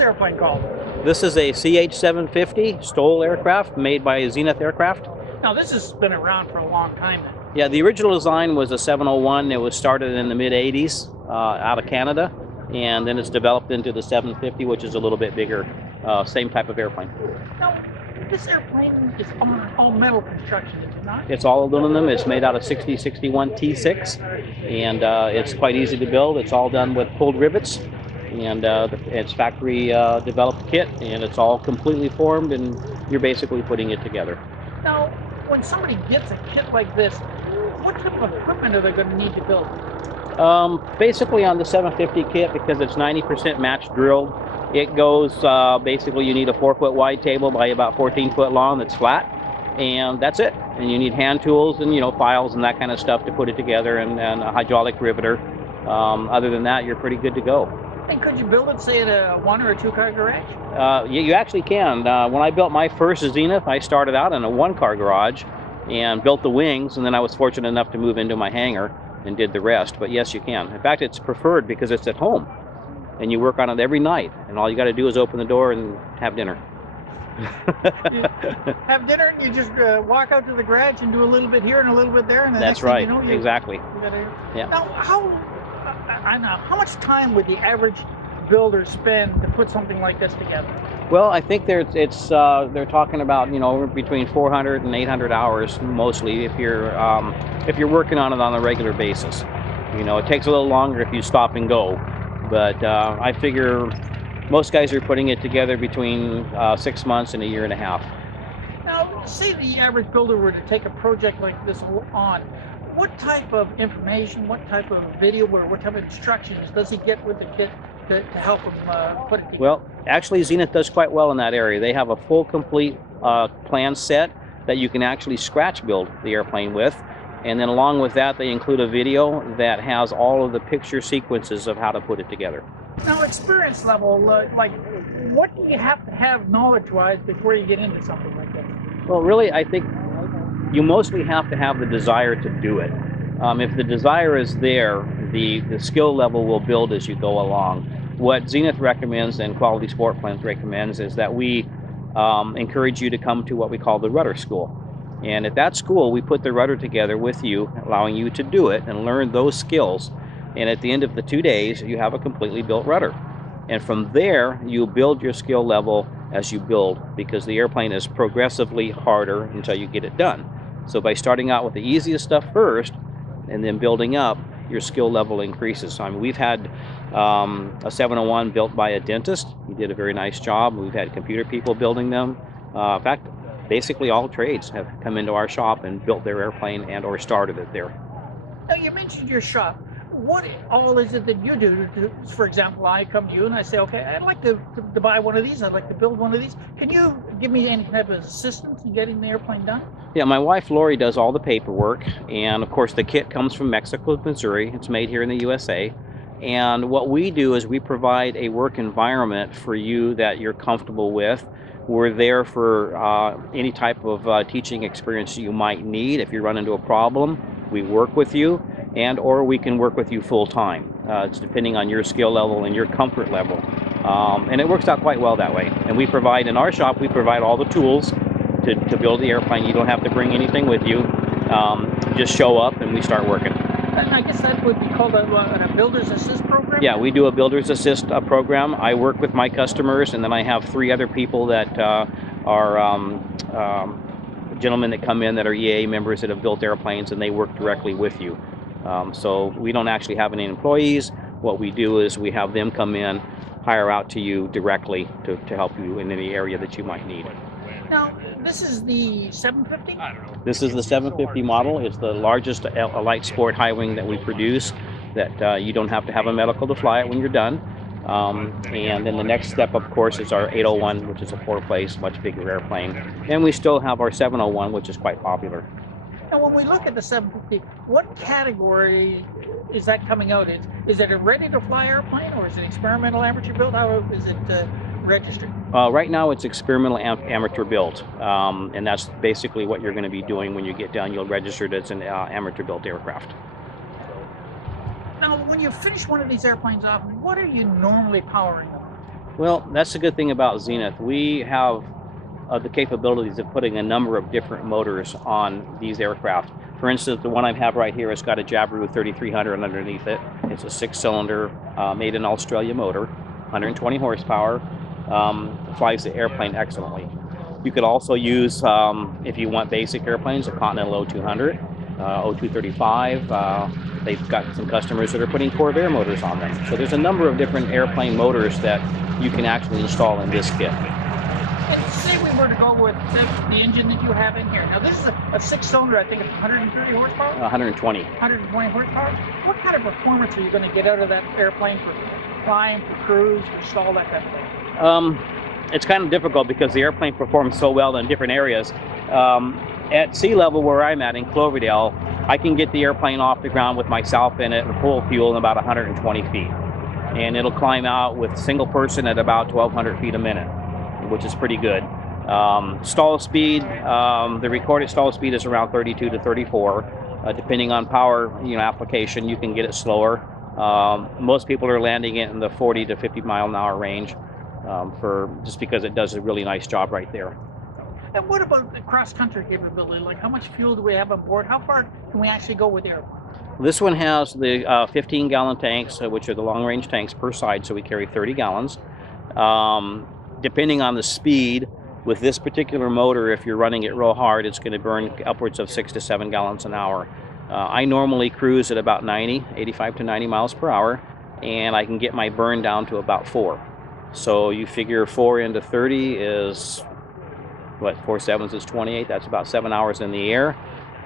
this airplane called? This is a CH-750 STOL aircraft made by Zenith Aircraft. Now this has been around for a long time now. Yeah, the original design was a 701. It was started in the mid-80s out of Canada, and then it's developed into the 750, which is a little bit bigger, same type of airplane. Now, this airplane is all metal construction, is it not? It's all aluminum. It's made out of 6061 T6, and it's quite easy to build. It's all done with pulled rivets, and it's factory developed kit, and it's all completely formed, and you're basically putting it together. Now, when somebody gets a kit like this, what type of equipment are they going to need to build? Basically on the 750 kit, because it's 90% match drilled, it goes, basically you need a 4-foot wide table by about 14 foot long that's flat, and that's it. And you need hand tools and, files and that kind of stuff to put it together, and a hydraulic riveter. Other than that, you're pretty good to go. And could you build it, say, at a 1 or a 2 car garage? You actually can. When I built my first Zenith, I started out in a 1-car garage and built the wings, and then I was fortunate enough to move into my hangar and did the rest. But yes, you can. In fact, it's preferred because it's at home, and you work on it every night, and all you got to do is open the door and have dinner. You have dinner and you just walk out to the garage and do a little bit here and a little bit there, and the That's next right. thing you know, Exactly. Yeah. Now, how much time would the average builder spend to put something like this together? Well, I think they're talking about between 400 and 800 hours mostly if you're working on it on a regular basis. It takes a little longer if you stop and go, but I figure most guys are putting it together between 6 months and a year and a half. Now, say the average builder were to take a project like this on, what type of information, what type of video, or what type of instructions does he get with the kit to help him put it together? Well, actually, Zenith does quite well in that area. They have a full, complete plan set that you can actually scratch build the airplane with. And then along with that, they include a video that has all of the picture sequences of how to put it together. Now, experience level, like what do you have to have knowledge-wise before you get into something like this? Well, really, I think you mostly have to have the desire to do it. If the desire is there, the skill level will build as you go along. What Zenith recommends and Quality Sport Planes recommends is that we encourage you to come to what we call the rudder school. And at that school, we put the rudder together with you, allowing you to do it and learn those skills. And at the end of the 2 days, you have a completely built rudder. And from there, you build your skill level as you build, because the airplane is progressively harder until you get it done. So by starting out with the easiest stuff first and then building up, your skill level increases. I mean, we've had a 701 built by a dentist. He did a very nice job. We've had computer people building them. In fact, basically all trades have come into our shop and built their airplane and or started it there. Now, you mentioned your shop. What all is it that you do? For example, I come to you and I say, okay, I'd like to buy one of these. I'd like to build one of these. Can you give me any type of assistance in getting the airplane done? Yeah, my wife Lori does all the paperwork, and of course the kit comes from Mexico, Missouri. It's made here in the USA. And what we do is we provide a work environment for you that you're comfortable with. We're there for any type of teaching experience you might need. If you run into a problem, we work with you, and or we can work with you full time. It's depending on your skill level and your comfort level. And it works out quite well that way. And we provide, in our shop, we provide all the tools to build the airplane. You don't have to bring anything with you. Just show up and we start working. I guess that would be called a Builder's Assist program? Yeah, we do a Builder's Assist program. I work with my customers, and then I have 3 other people that are gentlemen that come in that are EA members that have built airplanes, and they work directly with you. So we don't actually have any employees. What we do is we have them come in, hire out to you directly to help you in any area that you might need. Now, this is the 750? This is the 750 model. It's the largest light sport high wing that we produce, that you don't have to have a medical to fly it when you're done. And then the next step, of course, is our 801, which is a 4-place, much bigger airplane. And we still have our 701, which is quite popular. Now, when we look at the 750, what category is that coming out in? Is it a ready-to-fly airplane, or is it experimental amateur built? How is it registered? Right now, it's experimental amateur built, and that's basically what you're going to be doing when you get done. You'll register it as an amateur built aircraft. Now, when you finish one of these airplanes off, what are you normally powering them? Well, that's the good thing about Zenith. We have the capabilities of putting a number of different motors on these aircraft. For instance, the one I have right here has got a Jabiru 3300 underneath it. It's a 6-cylinder made in Australia motor, 120 horsepower, flies the airplane excellently. You could also use, if you want basic airplanes, a Continental O200, O235. They've got some customers that are putting Corvair motors on them. So there's a number of different airplane motors that you can actually install in this kit. And say we were to go with the engine that you have in here. Now this is a 6-cylinder, I think it's 130 horsepower? 120. 120 horsepower. What kind of performance are you going to get out of that airplane for flying, for cruise, for stall, that kind of thing? It's kind of difficult because the airplane performs so well in different areas. At sea level where I'm at in Cloverdale, I can get the airplane off the ground with myself in it and full fuel in about 120 feet. And it'll climb out with single person at about 1,200 feet a minute, which is pretty good. Stall speed, the recorded stall speed is around 32 to 34. Depending on power, application, you can get it slower. Most people are landing it in the 40 to 50 mile an hour range, just because it does a really nice job right there. And what about the cross-country capability? Like, how much fuel do we have on board? How far can we actually go with the airplane? This one has the 15-gallon tanks, which are the long-range tanks per side, so we carry 30 gallons. Depending on the speed, with this particular motor, if you're running it real hard, it's going to burn upwards of 6 to 7 gallons an hour. I normally cruise at about 85 to 90 miles per hour, and I can get my burn down to about 4. So you figure 4 into 30 is, 4 sevens is 28. That's about 7 hours in the air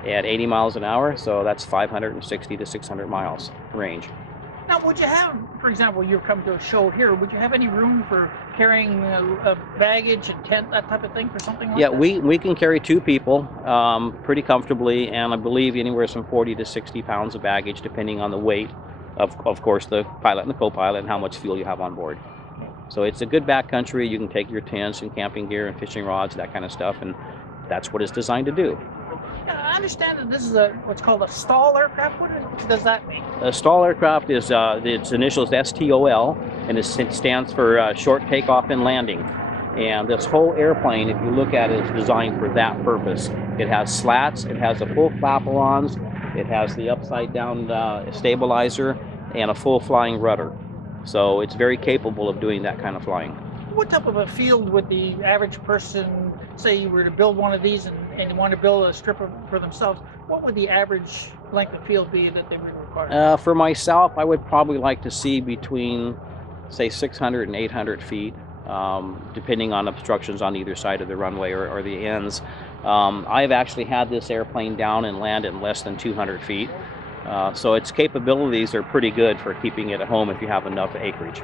at 80 miles an hour. So that's 560 to 600 miles range. Now, would you have, for example, you come to a show here, would you have any room for carrying baggage and tent, that type of thing, for something like that? Yeah, we can carry 2 people pretty comfortably, and I believe anywhere from 40 to 60 pounds of baggage, depending on the weight of course, the pilot and the co-pilot, and how much fuel you have on board. So it's a good backcountry. You can take your tents and camping gear and fishing rods, that kind of stuff, and that's what it's designed to do. Now, I understand that this is what's called a stall aircraft. What does that mean? A stall aircraft is its initials STOL, and it stands for short takeoff and landing. And this whole airplane, if you look at it, is designed for that purpose. It has slats, it has a full flaperons, it has the upside down stabilizer, and a full flying rudder. So it's very capable of doing that kind of flying. What type of a field would the average person, say you were to build one of these and you want to build a strip for themselves, what would the average length of field be that they would require? For myself, I would probably like to see between, say, 600 and 800 feet, depending on obstructions on either side of the runway or the ends. I've actually had this airplane down and land in less than 200 feet. So its capabilities are pretty good for keeping it at home if you have enough acreage.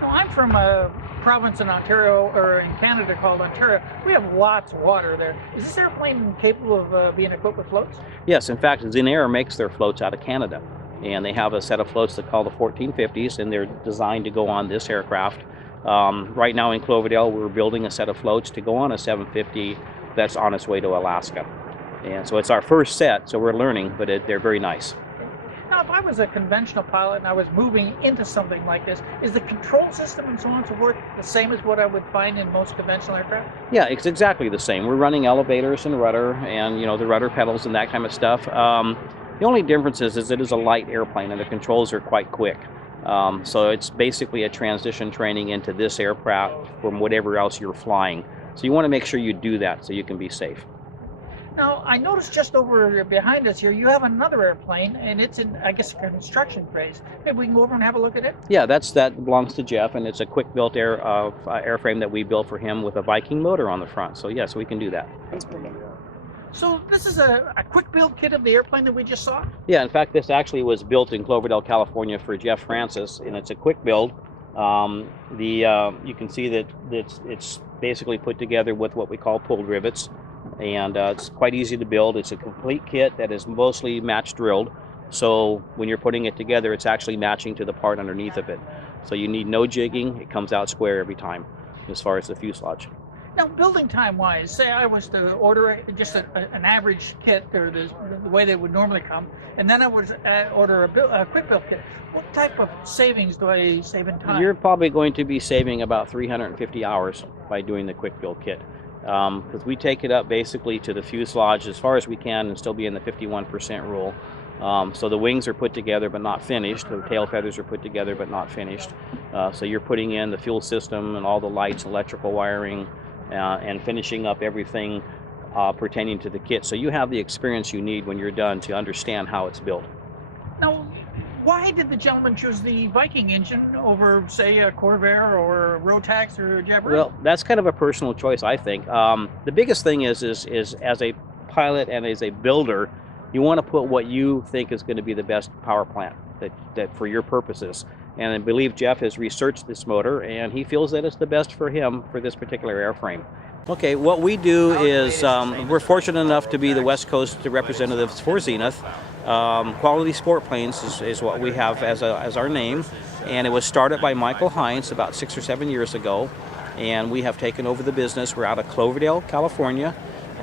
Well, I'm from a province in Ontario, or in Canada, called Ontario. We have lots of water there. Is this airplane capable of being equipped with floats? Yes, in fact, Zenith makes their floats out of Canada. And they have a set of floats that call the 1450s, and they're designed to go on this aircraft. Right now in Cloverdale, we're building a set of floats to go on a 750 that's on its way to Alaska. And so it's our first set, so we're learning, but they're very nice. Now, if I was a conventional pilot and I was moving into something like this, is the control system and so on and so forth the same as what I would find in most conventional aircraft? Yeah, it's exactly the same. We're running elevators and rudder, and the rudder pedals and that kind of stuff. The only difference is it is a light airplane, and the controls are quite quick. So it's basically a transition training into this aircraft from whatever else you're flying. So you want to make sure you do that so you can be safe. Now, I noticed just over behind us here, you have another airplane, and it's in, I guess, a construction phase. Maybe we can go over and have a look at it? Yeah, that belongs to Jeff, and it's a quick-built airframe that we built for him with a Viking motor on the front. So yes, we can do that. So this is a quick build kit of the airplane that we just saw? Yeah, in fact, this actually was built in Cloverdale, California for Jeff Francis, and it's a quick build. You can see that it's basically put together with what we call pulled rivets, and it's quite easy to build. It's a complete kit that is mostly match drilled, so when you're putting it together, it's actually matching to the part underneath of it. So you need no jigging. It comes out square every time as far as the fuselage. Now, building time wise, say I was to order just an average kit, or the way they would normally come, and then I was order a quick build kit. What type of savings do I save in time? You're probably going to be saving about 350 hours by doing the quick build kit, because we take it up basically to the fuselage as far as we can and still be in the 51% rule. So the wings are put together but not finished. The tail feathers are put together but not finished. So you're putting in the fuel system and all the lights, electrical wiring, and finishing up everything pertaining to the kit. So you have the experience you need when you're done to understand how it's built. Now, why did the gentleman choose the Viking engine over, say, a Corvair or a Rotax or a Javelin? Well, that's kind of a personal choice, I think. The biggest thing is as a pilot and as a builder, you want to put what you think is going to be the best power plant that for your purposes. And I believe Jeff has researched this motor, and he feels that it's the best for him for this particular airframe. Okay, what we do is we're fortunate enough to be the West Coast representatives for Zenith. Quality Sport Planes is what we have as our name, and it was started by Michael Hines about 6 or 7 years ago, and we have taken over the business. We're out of Cloverdale, California,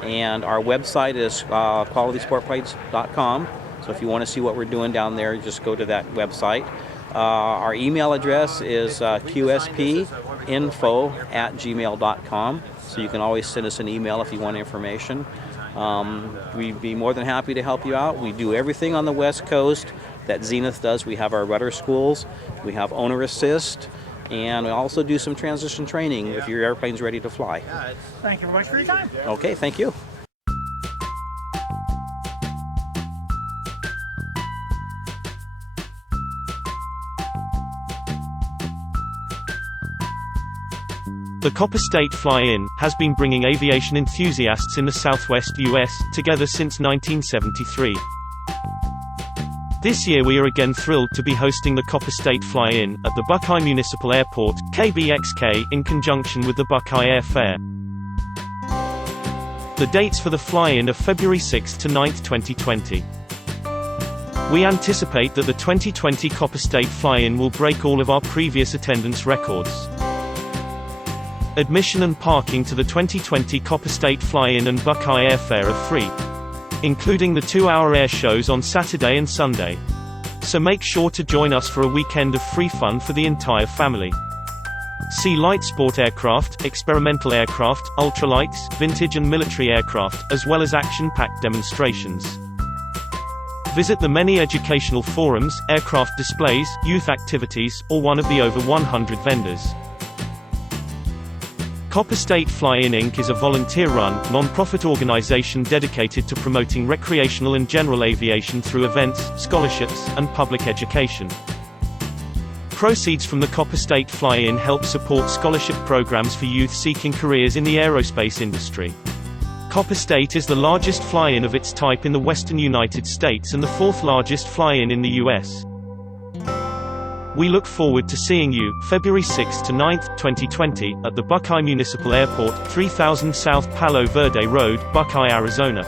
and our website is qualitysportplanes.com. So if you want to see what we're doing down there, just go to that website. Our email address is qspinfo@gmail.com, so you can always send us an email if you want information. We'd be more than happy to help you out. We do everything on the West Coast that Zenith does. We have our rudder schools, we have owner assist, and we also do some transition training if your airplane's ready to fly. Thank you very much for your time. Okay, thank you. The Copperstate Fly-in has been bringing aviation enthusiasts in the southwest U.S. together since 1973. This year we are again thrilled to be hosting the Copperstate Fly-in at the Buckeye Municipal Airport, KBXK, in conjunction with the Buckeye Air Fair. The dates for the fly-in are February 6 to 9, 2020. We anticipate that the 2020 Copperstate Fly-in will break all of our previous attendance records. Admission and parking to the 2020 Copperstate Fly-in and Buckeye Airfair are free, including the 2-hour air shows on Saturday and Sunday. So make sure to join us for a weekend of free fun for the entire family. See light sport aircraft, experimental aircraft, ultralights, vintage and military aircraft, as well as action-packed demonstrations. Visit the many educational forums, aircraft displays, youth activities, or one of the over 100 vendors. Copperstate Fly-in Inc. is a volunteer-run, non-profit organization dedicated to promoting recreational and general aviation through events, scholarships, and public education. Proceeds from the Copperstate Fly-in help support scholarship programs for youth seeking careers in the aerospace industry. Copperstate is the largest fly-in of its type in the western United States and the 4th largest fly-in in the U.S. We look forward to seeing you, February 6 to 9, 2020, at the Buckeye Municipal Airport, 3000 South Palo Verde Road, Buckeye, Arizona.